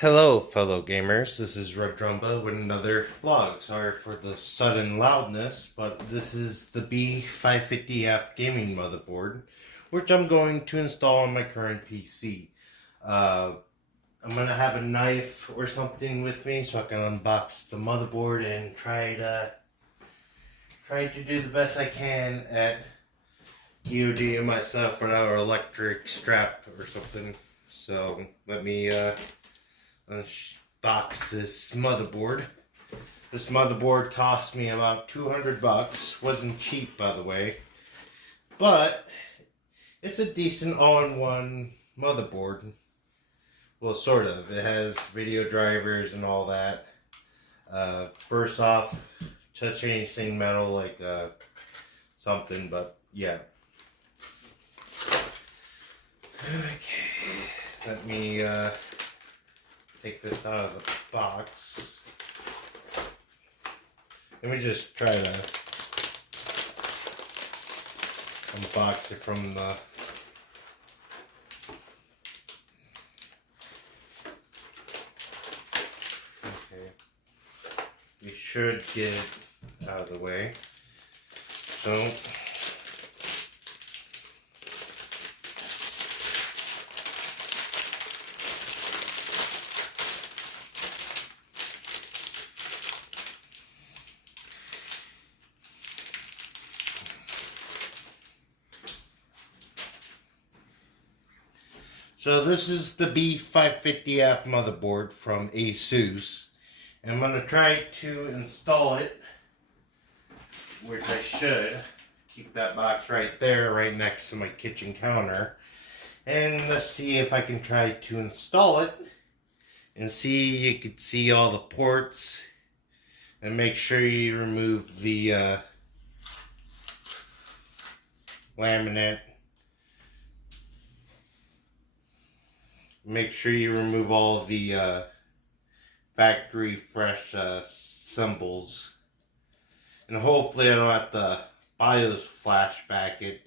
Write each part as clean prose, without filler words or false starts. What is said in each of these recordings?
Hello, fellow gamers. This is Red Drumba with another vlog. Sorry for the sudden loudness, but this is the B550F gaming motherboard, which I'm going to install on my current PC. I'm going to have a knife or something with me so I can unbox the motherboard and try to do the best I can at EODing myself without an electric strap or something. So let me unbox this motherboard. This motherboard cost me about 200 bucks. Wasn't cheap, by the way, but it's a decent all-in-one motherboard. Well, sort of. It has video drivers and all that. First off, touch anything metal like something, but yeah. Okay, let me take this out of the box. Let me just try to unbox it from the okay. We should get it out of the way. So So this is the B550F motherboard from ASUS. And I'm going to try to install it, which I should. Keep that box right there, right next to my kitchen counter. And let's see if I can try to install it. And see, you can see all the ports. And make sure you remove the laminate. Make sure you remove all the factory fresh symbols. And hopefully I don't have to BIOS flashback it.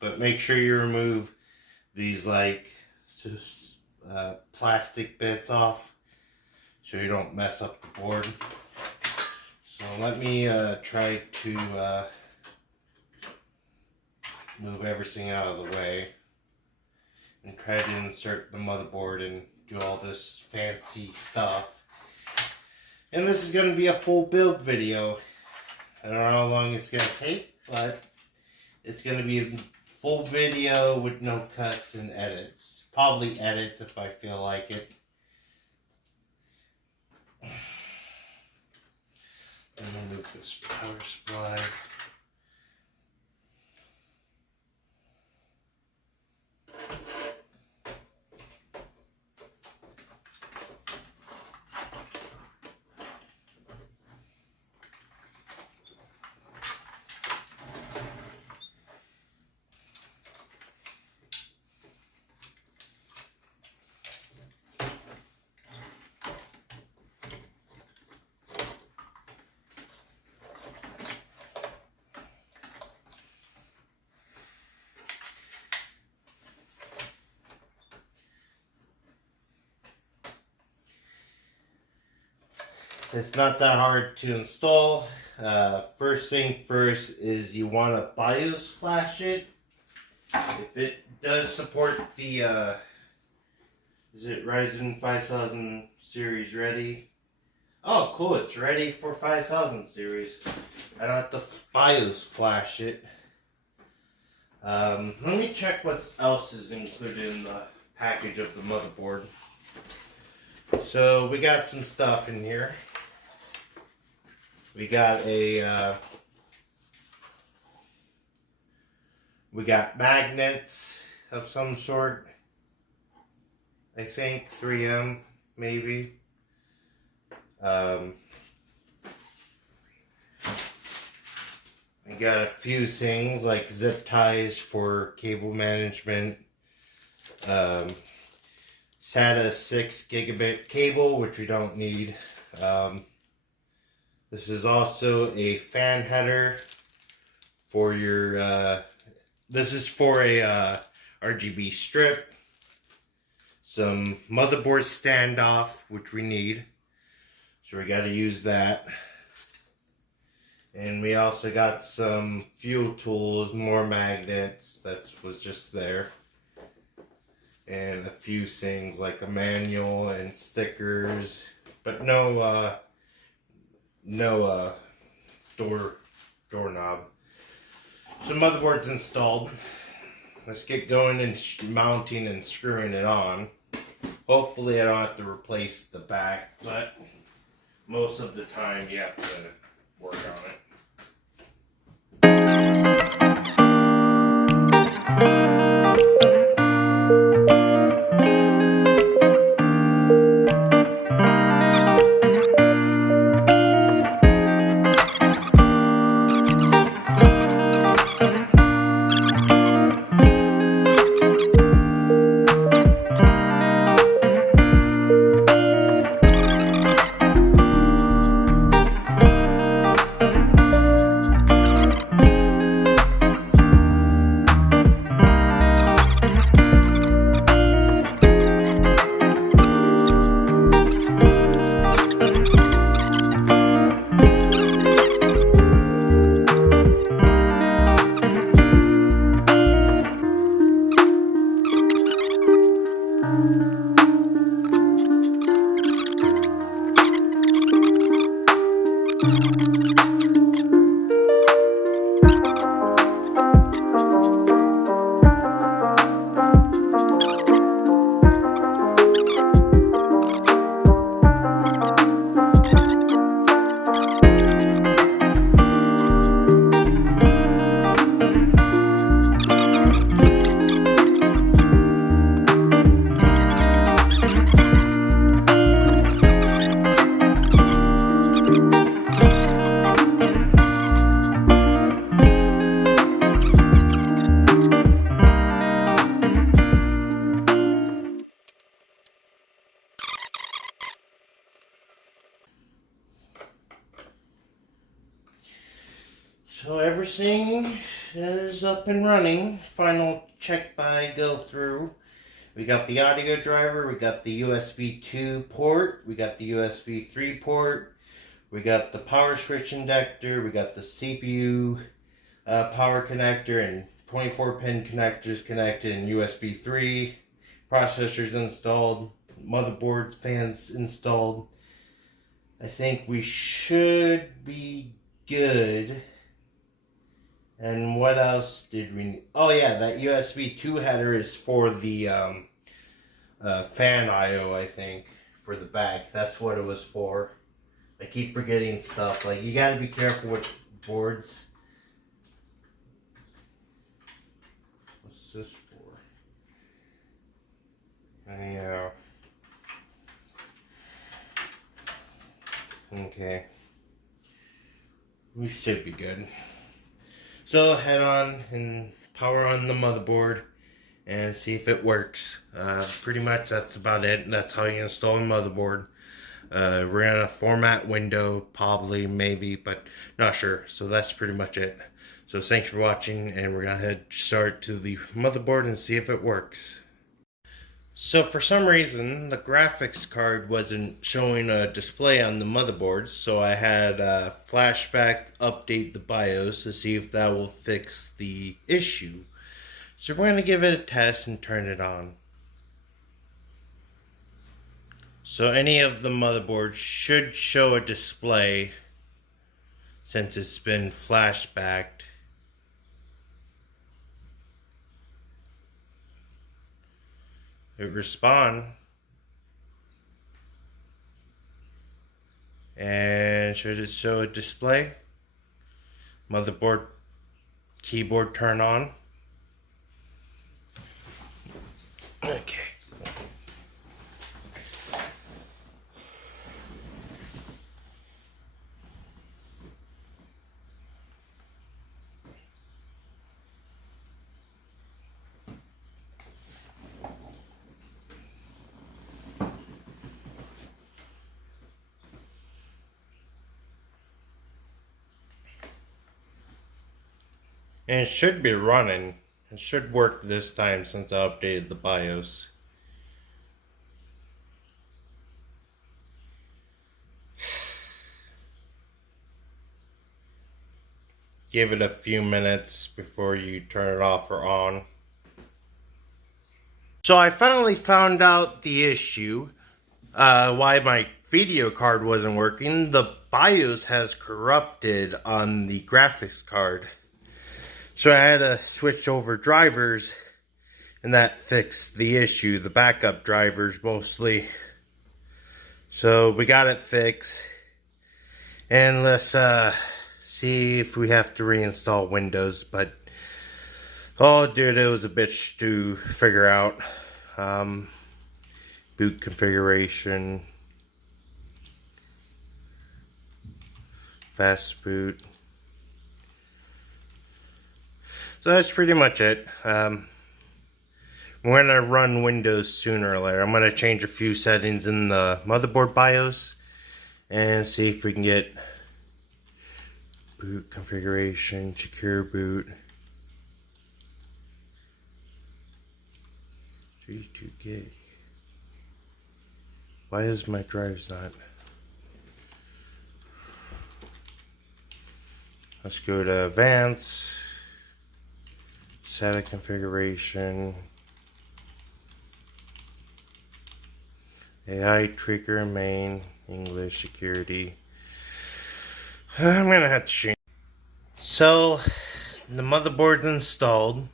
But make sure you remove these plastic bits off so you don't mess up the board. So let me try to move everything out of the way and try to insert the motherboard and do all this fancy stuff. And this is going to be a full build video. I don't know how long it's going to take, but it's going to be a full video with no cuts and edits. Probably edits if I feel like it. Let me move this power supply. It's not that hard to install. First thing first is you want to BIOS flash it. If it does support the, is it Ryzen 5000 series ready? Oh, cool, it's ready for 5000 series. I don't have to BIOS flash it. Let me check what else is included in the package of the motherboard. So we got some stuff in here. We got we got magnets of some sort. I think 3M maybe. I got a few things like zip ties for cable management. SATA 6 gigabit cable, which we don't need. This is also a fan header for your, this is for a RGB strip. some motherboard standoff, which we need. So we got to use that. And we also got some fuel tools, more magnets, that was just there. And a few things like a manual and stickers, but no doorknob. So motherboard's installed. Let's get going and mounting and screwing it on. Hopefully I don't have to replace the back, but most of the time you have to work on it. So everything is up and running. Final check by go through. We got the audio driver, we got the USB 2 port, we got the USB 3 port, we got the power switch inductor, we got the CPU power connector and 24 pin connectors connected in USB 3, processors installed, motherboard fans installed. I think we should be good. And what else did we need? Oh yeah, that USB 2 header is for the fan I/O, I think, for the back. That's what it was for. I keep forgetting stuff. Like, you gotta be careful with boards. What's this for? Yeah. Okay. We should be good. So head on and power on the motherboard and see if it works. Pretty much that's about it. That's how you install a motherboard. We're in a format window, probably, maybe, but not sure. So that's pretty much it. So thanks for watching, and we're gonna start to the motherboard and see if it works. So for some reason, the graphics card wasn't showing a display on the motherboard, so I had Flashback update the BIOS to see if that will fix the issue. So we're going to give it a test and turn it on. So any of the motherboards should show a display since it's been flashbacked. It respond and should it show a display? Motherboard keyboard turn on. Okay. And it should be running. It should work this time since I updated the BIOS. give it a few minutes before you turn it off or on. So I finally found out the issue, why my video card wasn't working. The BIOS has corrupted on the graphics card. So I had to switch over drivers, and that fixed the issue. The backup drivers mostly. So we got it fixed. And let's see if we have to reinstall Windows. But oh dude, it was a bitch to figure out. Boot configuration, fast boot. So that's pretty much it. We're gonna run Windows sooner or later. I'm gonna change a few settings in the motherboard BIOS and see if we can get boot configuration, secure boot. 32 gig. Why is my drives not? Let's go to advanced, SATA configuration, AI trigger main, English security. I'm gonna have to change. So the motherboard's installed.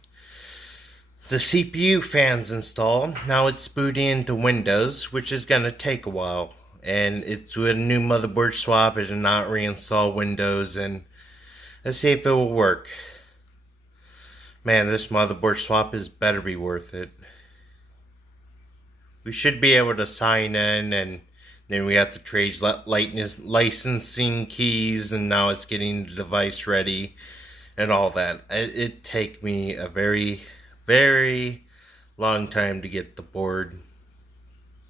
The CPU fan's installed. Now it's booting into Windows, which is going to take a while. And it's with a new motherboard swap. It did not reinstall Windows. And let's see if it will work. Man, this motherboard swap is better be worth it. We should be able to sign in, and then we have to trade licensing keys. And now it's getting the device ready and all that. It'd take me a very long time to get the board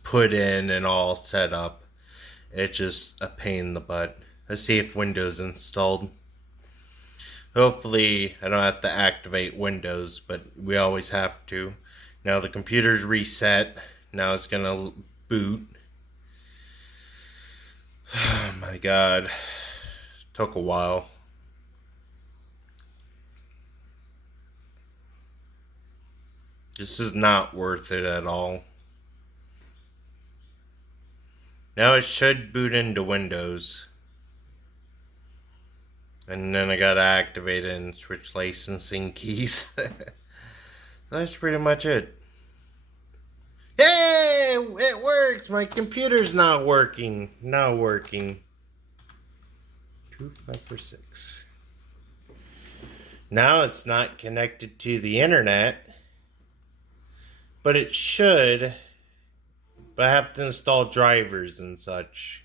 put in and all set up. It's just a pain in the butt. Let's see if Windows installed. Hopefully I don't have to activate Windows, but we always have to. Now the computer's reset. Now it's gonna boot. Oh my god. Took a while. This is not worth it at all. Now it should boot into Windows. And then I gotta activate it and switch licensing keys. That's pretty much it. Hey! It works! My computer's not working. Not working. 2546. Now it's not connected to the internet. But it should. But I have to install drivers and such.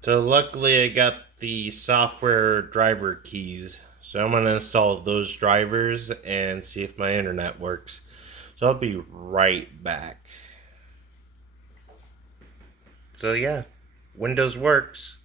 So luckily I got the software driver keys. So I'm going to install those drivers and see if my internet works. So I'll be right back. So yeah, Windows works.